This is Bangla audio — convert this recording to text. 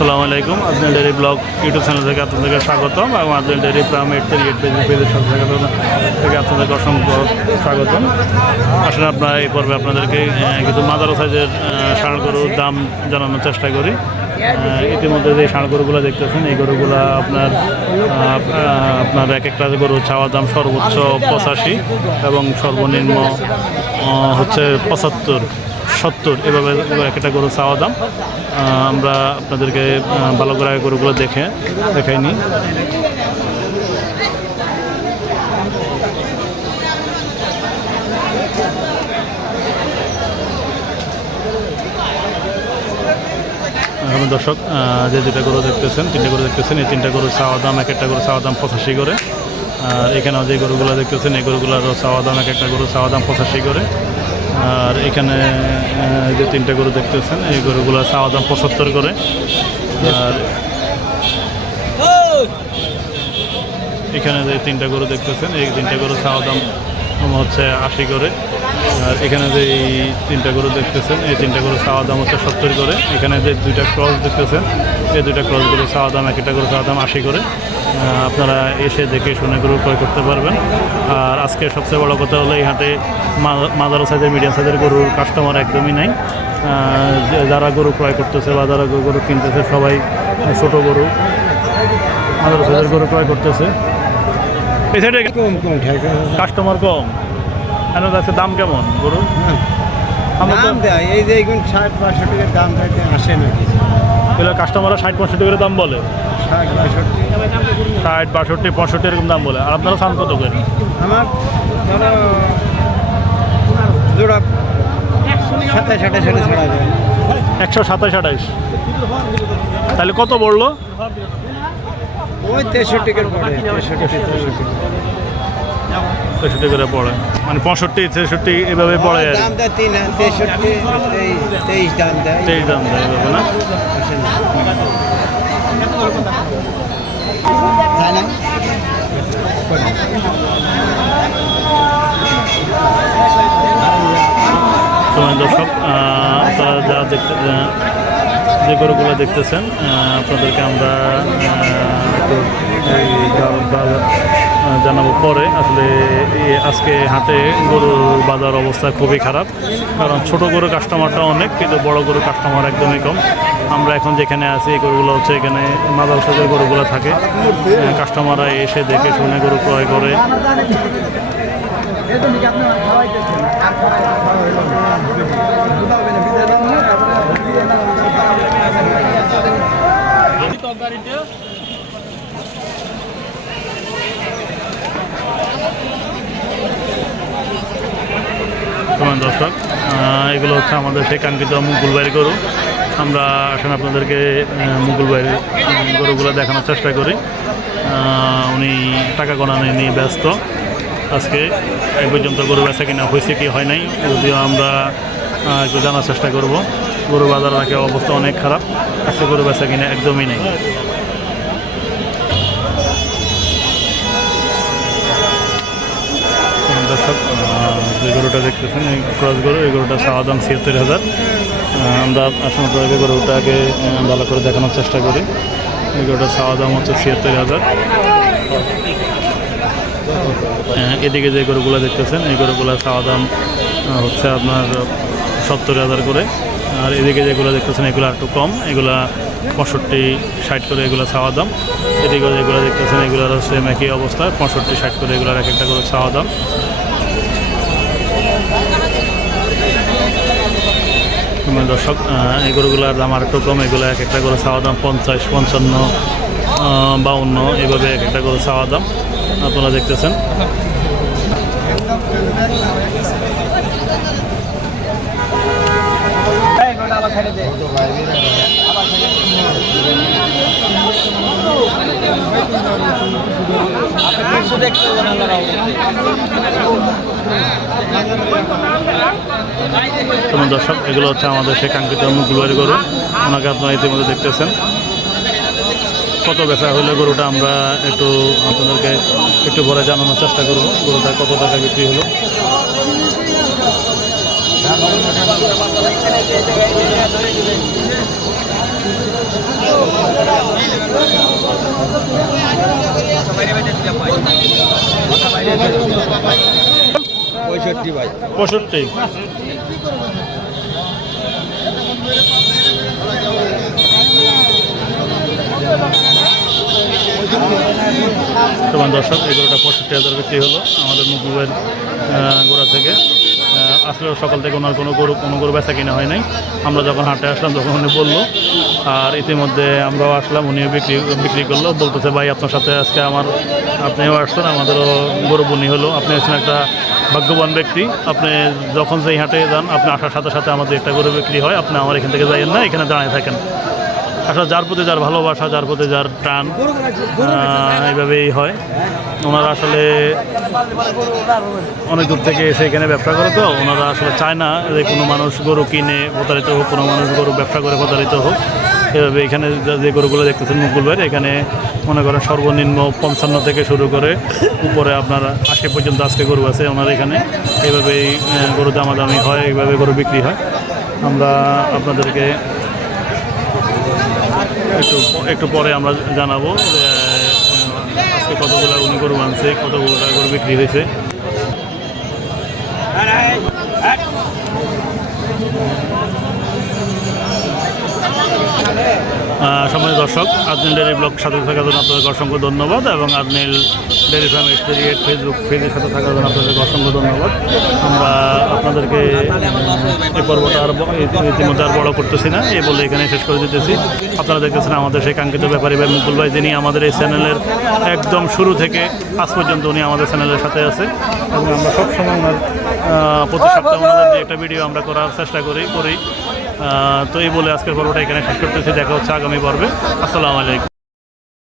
আসসালামু আলাইকুম। আপনার ডেরি ব্লগ ইউটিউব চ্যানেল থেকে আপনাদেরকে স্বাগতম এবং আপনার dairy farm eight three eight page পেজের সাথে থেকে আপনাদেরকে অসংখ্য স্বাগতম। আসলে আপনারা এই পর্বে আপনাদেরকে কিছু মাদারো সাইজের ষাঁড় গরুর দাম জানানোর চেষ্টা করি। ইতিমধ্যে যে ষাঁড় গরুগুলো দেখতেছেন, এই গরুগুলো আপনার আপনার এক একটা গরু চাওয়া দাম সর্বোচ্চ পঁচাশি এবং সর্বনিম্ন হচ্ছে পঁচাত্তর। সত্তর, এভাবে এক একটা গরু চাওয়া দাম। আমরা আপনাদেরকে ভালো করে গরুগুলো দেখে দেখাইনি এখন দর্শক যে দুটা গরু দেখতেছেন, তিনটা গরু দেখতেছেন, এই তিনটা গরু চাওয়া দাম, এক একটা গরু চাওয়া দাম পঁচাশি করে। আর এখানেও যে গরুগুলো দেখতেছেন, এই গরুগুলোরও চাওয়া দাম, এক একটা গরু চাওয়া দাম পঁচাশি করে। আর এখানে যে তিনটা গরু দেখতেছেন, এই গরুগুলো চাওয়া দাম পঁচাত্তর করে। আর এখানে যে তিনটা গরু দেখতেছেন, এই তিনটা গরু চাওয়া দাম হচ্ছে আশি করে। আর এখানে যে এই তিনটা গরু দেখতেছেন এই তিনটা গরু চাওয়া দাম হচ্ছে সত্তর করে। এখানে যে দুইটা ক্রস দেখতেছেন এই দুইটা ক্রসগুলো চাওয়া দাম এক একটা গরু চাওয়া দাম আশি করে। আপনারা এসে দেখে শুনে গরু ক্রয় করতে পারবেন। আর আজকে সবচেয়ে বড় কথা হলো এই হাটে মাদারো সাইজের মিডিয়াম সাইজের গরুর কাস্টমার একদমই নাই। যারা গরু ক্রয় করতেছে বা যারা গরু কিনতেছে সবাই ছোট গরু মাদারো সাইজের গরু ক্রয় করতেছে। কাস্টমার কম। কেন আজকে দাম কেমন গরু? দাম দেয় এই যে এখন ষাট বাষট্টির দাম চাইতে আসে না কিছু এগুলো কাস্টমাররা ষাট পঁয়ষট্টি করে দাম বলে। ষাট বাষট্টি। ষাট বাষট্টি পঁয়ষট্টি এরকম দাম বলে। আর আপনারা চান কত করে? আমার ধরো জোড়া সাতাশ আঠাশ ছাড়া যায় একশো সাতাশ আঠাইশ তাহলে কত পড়ল? ওই তেষট্টি করে পড়ে তেষট্টি তেষট্টি। তেষট্টি করে পড়ে। মানে পঁয়ষট্টি ছেষট্টি এভাবে পড়ে আর। দাম দেয় তিন তেষট্টি তেইশ দাম দেয়। তেইশ দাম দেয় এভাবে না? দর্শক আপনারা যা দেখতে যে গরুগুলো দেখতেছেন আপনাদেরকে আমরা জানাব পরে। আসলে আজকে হাটে গরুর বাজার অবস্থা খুবই খারাপ। কারণ ছোট গরু কাস্টমারটা অনেক, কিন্তু বড় গরু কাস্টমার একদমই কম। আমরা এখন যেখানে আছি, এই গরুগুলো হচ্ছে এখানে মাদার সাথে গরুগুলো থাকে। কাস্টমাররা এসে দেখে শুনে গরু ক্রয় করে। তোমার দর্শক এগুলো হচ্ছে আমাদের সেই কাঙ্ক্ষিত মুকুলবাড়ি গরু। আমরা আসলে আপনাদেরকে মুকুলবাড়ির গরুগুলো দেখানোর চেষ্টা করি। উনি টাকা গণনা নিয়ে ব্যস্ত। আজকে এই পর্যন্ত গরু বেচা কিনা হয়েছে কি হয় নাই, যদিও আমরা একটু জানার চেষ্টা করব। গরু বাজার রাখে অবস্থা অনেক খারাপ, আজকে গরু বেচা কিনা একদমই নেই। দেখতেছেন, এই ক্রস গরু, এই গরুটা চাওয়া দাম ছিয়াত্তর হাজার। আমরা আপনাদেরকে গরুটাকে ভালো করে দেখানোর চেষ্টা করি। এই চাওয়া দাম হচ্ছে ছিয়াত্তর হাজার। এদিকে যে গরুগুলো দেখতেছেন, এই গরুগুলো চাওয়া দাম হচ্ছে আপনার সত্তর হাজার করে। আর এদিকে যেগুলো দেখতেছেন, এগুলো একটু কম। এগুলা পঁয়ষট্টি, ষাট করে এগুলো চাওয়া দাম এদিকে যেগুলো দেখতেছেন, এগুলোর সেম একই অবস্থা, পঁয়ষট্টি, ষাট করে এগুলোর এক একটা করে চাওয়া দাম দর্শক এই গরুগুলোর দাম আর একটু কম এগুলো এক একটা করে চাওয়া দাম পঞ্চাশ, পঞ্চান্ন বাউন্ন এইভাবে এক একটা করে চাওয়া দাম। আপনারা দেখতেছেন। যেমন দর্শক, এগুলো হচ্ছে আমাদের সেই কাঙ্ক্ষিত মুগুলবাড়ি গরু। ওনাকে আপনারা ইতিমধ্যে দেখতেছেন। কত বেচা হলে গরুটা আমরা একটু আপনাদেরকে একটু পরে জানানোর চেষ্টা করব। গরুটা কত টাকা বিক্রি হলো? পঁয়ষট্টি ভাই পঁয়ষট্টি তোমার দর্শক এগারোটা গরুটা পঁয়ষট্টি হাজার বিক্রি হলো আমাদের মুকুবের গোড়া থেকে। আহ, আসলেও সকাল থেকে ওনার কোনো গরু কোনো গরু বেচা কিনা হয় নাই। আমরা যখন হাটে আসলাম তখন উনি বলল আর ইতিমধ্যে আমরাও আসলাম উনিও বিক্রি বিক্রি করল। বলতেছে ভাই আপনার সাথে আজকে আমার আপনিও আসছেন আমাদেরও গরু বনি হলো। আপনি হচ্ছেন একটা ভাগ্যবান ব্যক্তি। আপনি যখন যেই হাটে যান আপনি আসার সাথে সাথে আমাদের একটা গরু বিক্রি হয়। আপনি আমার এখান থেকে যাইয়েন না এখানে দাঁড়িয়ে থাকেন। আসলে যার প্রতি যার ভালোবাসা যার প্রতি যার টান এইভাবেই হয়। ওনারা আসলে অনেক দূর থেকে এসে এখানে ব্যবসা করে তো ওনারা আসলে চায় না যে কোনো মানুষ গরু কিনে প্রতারিত হোক কোনো মানুষ গরু ব্যবসা করে প্রতারিত হোক। এভাবে এখানে যে- গরুগুলো দেখতেছেন মুকুল ভাই এখানে মনে করেন সর্বনিম্ন পঞ্চান্ন থেকে শুরু করে উপরে আপনার আশি পর্যন্ত আজকে গরু আছে ওনার এখানে। এভাবেই আহ, গরু দামাদামি হয় এইভাবে গরু বিক্রি হয়। আমরা আপনাদেরকে একটু একটু পরে আমরা জানাব যে আজকে কতগুলো উনি গরু আনছে, কতগুলো গরু বিক্রি হয়েছে। সময় দর্শক আজনিল ডেয়ারি ব্লগ সাথে থাকার জন্য আপনাদের অসংখ্য ধন্যবাদ এবং আজনিল ফার্ম এক্সপেরিয়েট ফেসবুক পেজের সাথে থাকার জন্য আপনাদেরকে অসংখ্য ধন্যবাদ। আমরা আপনাদেরকে এই পর্বটা আর ইতিমধ্যে আর বড় করতেছি না, এই বলে এখানে শেষ করে দিতেছি। আপনারা দেখতেছেন আমাদের সেই কাঙ্ক্ষিত ব্যাপারী ভাই মুকুল ভাই, যিনি আমাদের এই চ্যানেলের একদম শুরু থেকে আজ পর্যন্ত উনি আমাদের চ্যানেলের সাথে আছে। এবং আমরা সবসময় ওনার প্রতি সপ্তাহে ওনাদের একটা ভিডিও আমরা করার চেষ্টা করি করি তো এই বলে আজকের পর্বটা এখানে শেষ করতেছি। দেখা হচ্ছে আগামী পর্বে। আসসালামু আলাইকুম।